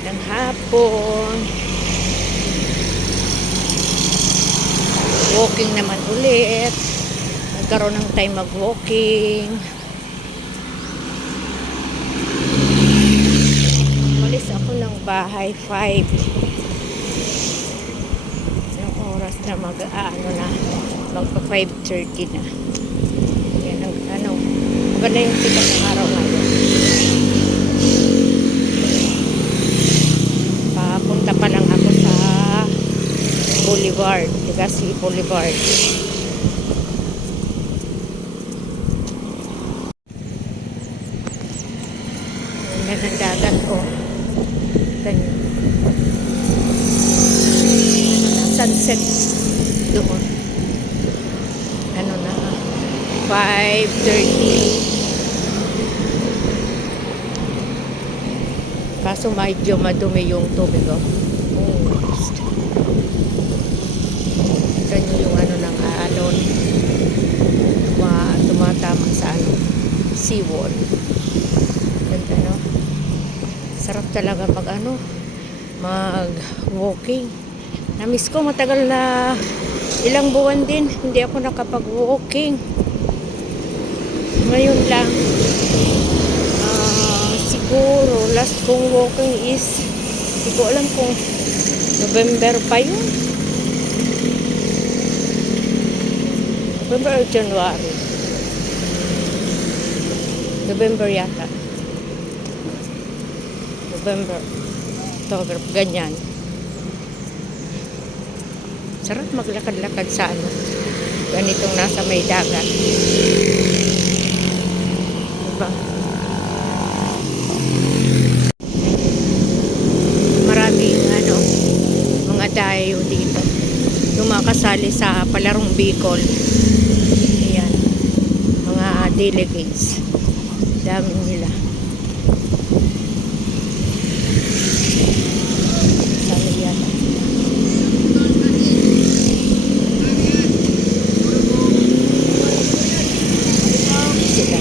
Magandang hapon. Walking naman ulit. Nagkaroon ng time mag-walking. Umalis ako ng bahay 5. Yung oras na magpa 5:30 na. Yan ang maganda yung sikat ng araw ngayon. Papunta pa lang ako sa Boulevard, Legazpi Boulevard. Ganda ng dagat, oh. Ganyan. Sunset doon. Na 5:30. Kaso medyo madumi yung tubig, oh. Ganyan yung ng alon. Tumatama sa seawall. Ganda, no? Sarap talaga mag-walking. Namiss ko, matagal na ilang buwan din hindi ako nakapag-walking. Ngayon lang. Siguro last kong walking is hindi ko alam kung November pa yun. November or January. November yata. November, October, ganyan. Sarap maglakad-lakad sa ganitong nasa may dagat. Diba? Maraming mga dayo dito. Tumakasali sa palarong Bicol. Ayan. Mga delegates. Dami nila. Sali yata. Sila.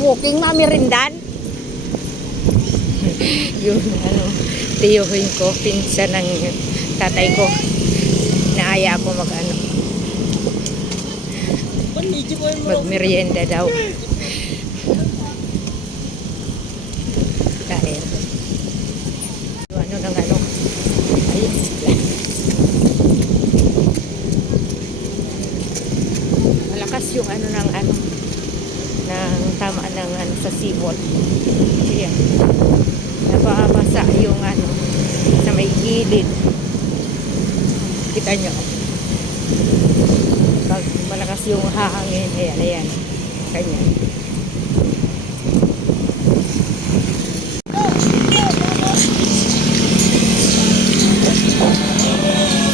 Walking mami rindan. Yung tiyuhin ko, pinsan ng tatay ko, naaya ako magmerienda daw. Dahil ayun sila. Malakas yung ng tama ng sa seawall. Ayan. Napakabasa yung sa may gilid. Kita nyo. Pag malakas yung hangin, ayan. Ganyan.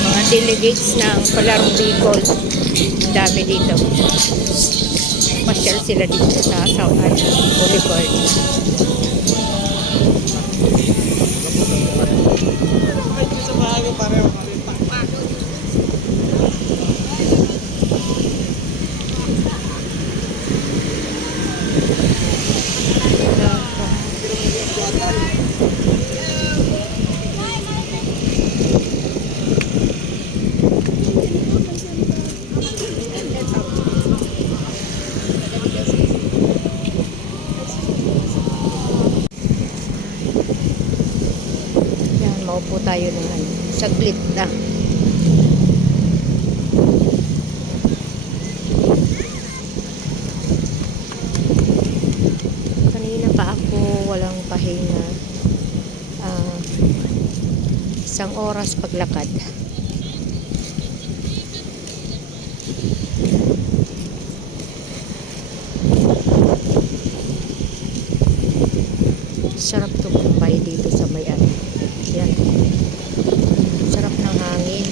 Mga delegates ng Palarong Bicol. Ang dami dito. Pasyal sila dito sa South Island Boulevard. Maupo tayo ng saglit na. Kanina pa ako walang pahinga. 1 oras paglakad. Sarap tumambay dito sa may yan. Sarap ng hangin.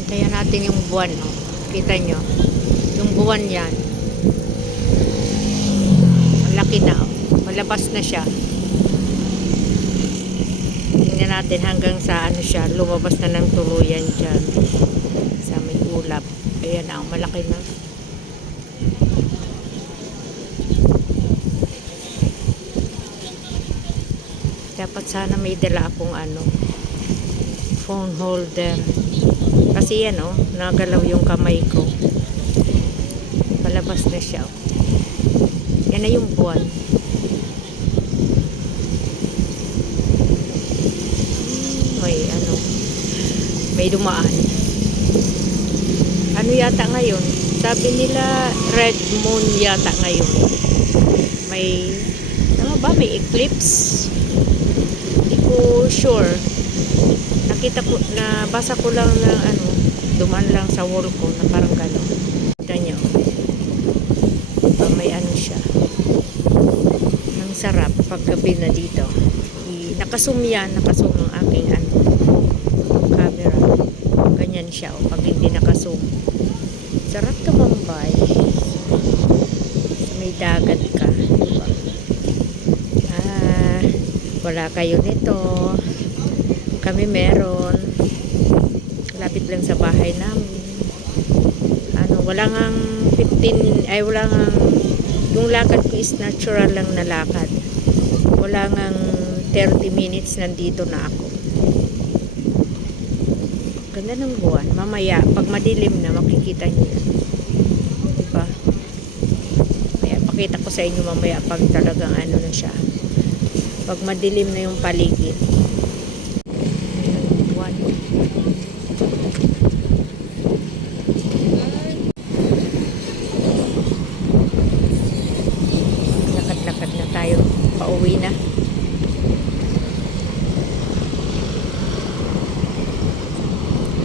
Antayan natin yung buwan. Kita nyo. Yung buwan yan. Malaki na. Malabas na siya. Tingnan natin hanggang sa ano siya, lumabas na ng tuluyan dyan. Sa may ulap. Ayan na, malaki na. Dapat sana may dala akong ano, phone holder. Kasi yan oh, nagalaw yung kamay ko. Palabas na siya. Yan na yung buwan. May ano, may dumaan. Ano yata ngayon? Sabi nila red moon yata ngayon. May, ano ba? May eclipse. Hindi ko sure. Nakita ko, nabasa ko lang ng ano, dumaan lang sa wall ko na parang gano'n. Kita nyo. May ano siya. Ang sarap pag gabi na dito. Nakasum yan, nakasum ang aking ano, camera. Ganyan siya o pag hindi nakasum. Sarap tumambay. May dagat ka. Diba? Wala kayo nito. Kami meron. Lapit lang sa bahay namin. Ano, wala ngang 15, ay wala ngang, yung lakad ko is natural lang na lakad. Wala ngang 30 minutes nandito na ako. Ganda ng buwan. Mamaya, pag madilim na, makikita nyo na. Diba? Kaya pakita ko sa inyo mamaya pag talagang ano na siya. Pag madilim na yung paligid. Buwan. Lakad-lakad na tayo. Pauwi na.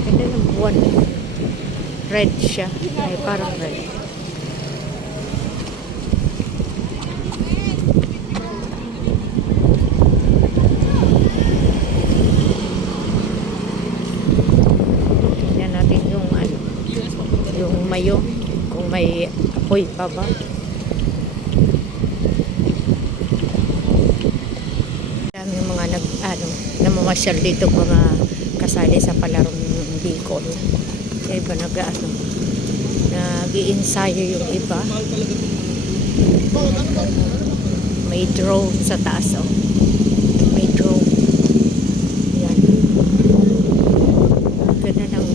Ganda ng buwan. Red siya. Ay, parang red. Tingnan natin yung ano, yung mayo. Kung may apoy pa ba. Dami yung mga namamasyal dito, mga kasali sa palarong Bicol. Yung iba nag-i-ensayo yung iba. May drone sa taas oh. May drone. Yan. Ganda ng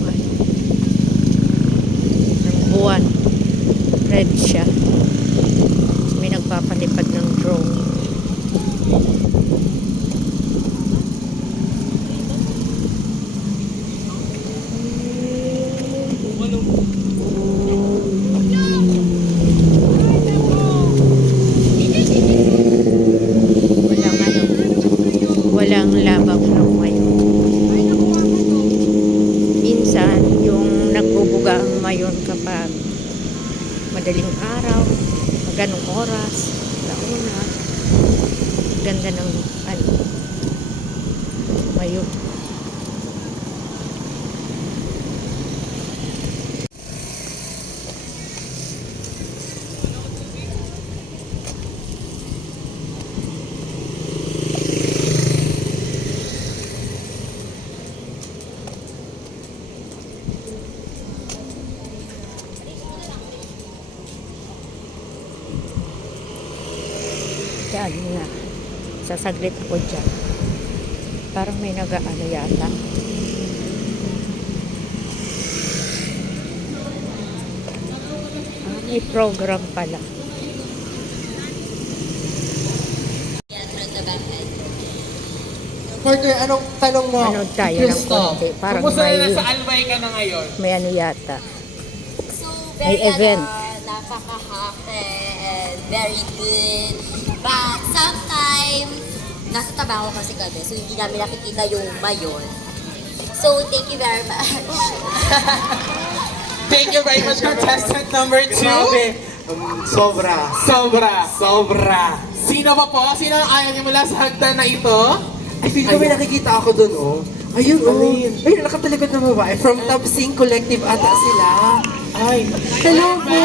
buwan. Red siya. May nagpapalipad ng drone. Walang labak ng mayon. Minsan, yung nagbubuga ang mayon kapag madaling araw, ganong oras, launa, ganda ng ano, mayon. Yan nga. Sasaglit ako dyan. Parang may nag-ano yata. May program pala. Partner, anong tanong mo? Ano tayo ng konti. Parang kumusta may, na nasa Albay ka na ngayon? may ano yata. So, May very event. Nakakahake and very good. But sometimes, nasa trabaho kasi kami, so hindi namin nakikita yung mayon. So, thank you very much. Thank you very much, contestant number 2. Grabe. Sobra. Sobra. Sino pa po? Sino ang ayaw niyo mula sa hagdan na ito? I feel ko may nakikita ako dun, oh. Ayun, Ano oh. yun? Ayun, nakatalikod na babae. From Top Sing Collective ata sila. Ay. Hello po!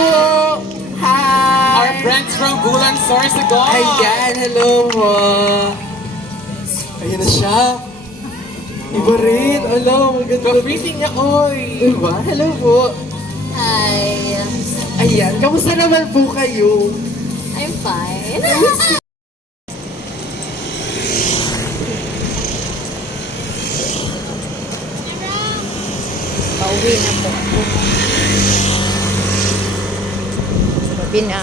Hi! Our friends from Bulan Sorsogon. Ayan, hello po. Ayun na siya. Iba rin. Alam, maganda. Ka-briefing niya, oy! Diba? Hello po. Hi. Ayan, kamusta naman po kayo? I'm fine. Pauwi na po. Gabi na.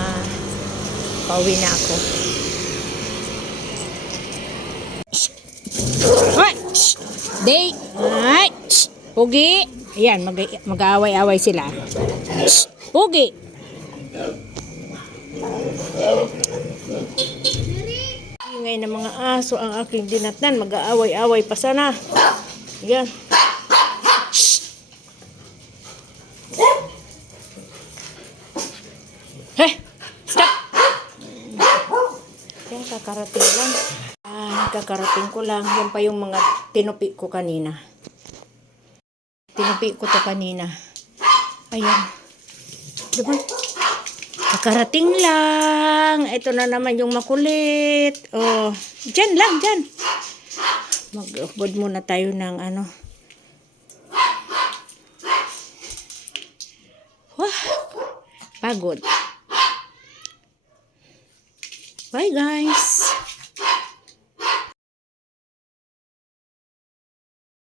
Pauwi na ako. Hoy! Shh! Day! Ay! Shh! Pugi! Ayan, mag-aaway-away sila. Shh! Pugi! Ingay ng mga aso ang aking dinatnan. Mag-aaway-away pa sana. Ayan. Heh! Stop! Kaya kakarating lang. Kakarating ko lang. Yan pa yung mga tinupi ko kanina. Tinupi ko to kanina. Ayan. Diba? Kakarating lang. Ito na naman yung makulit. Oh. Dyan lang, dyan. Mag-upload muna tayo ng ano. Wah! Pagod. Bye guys!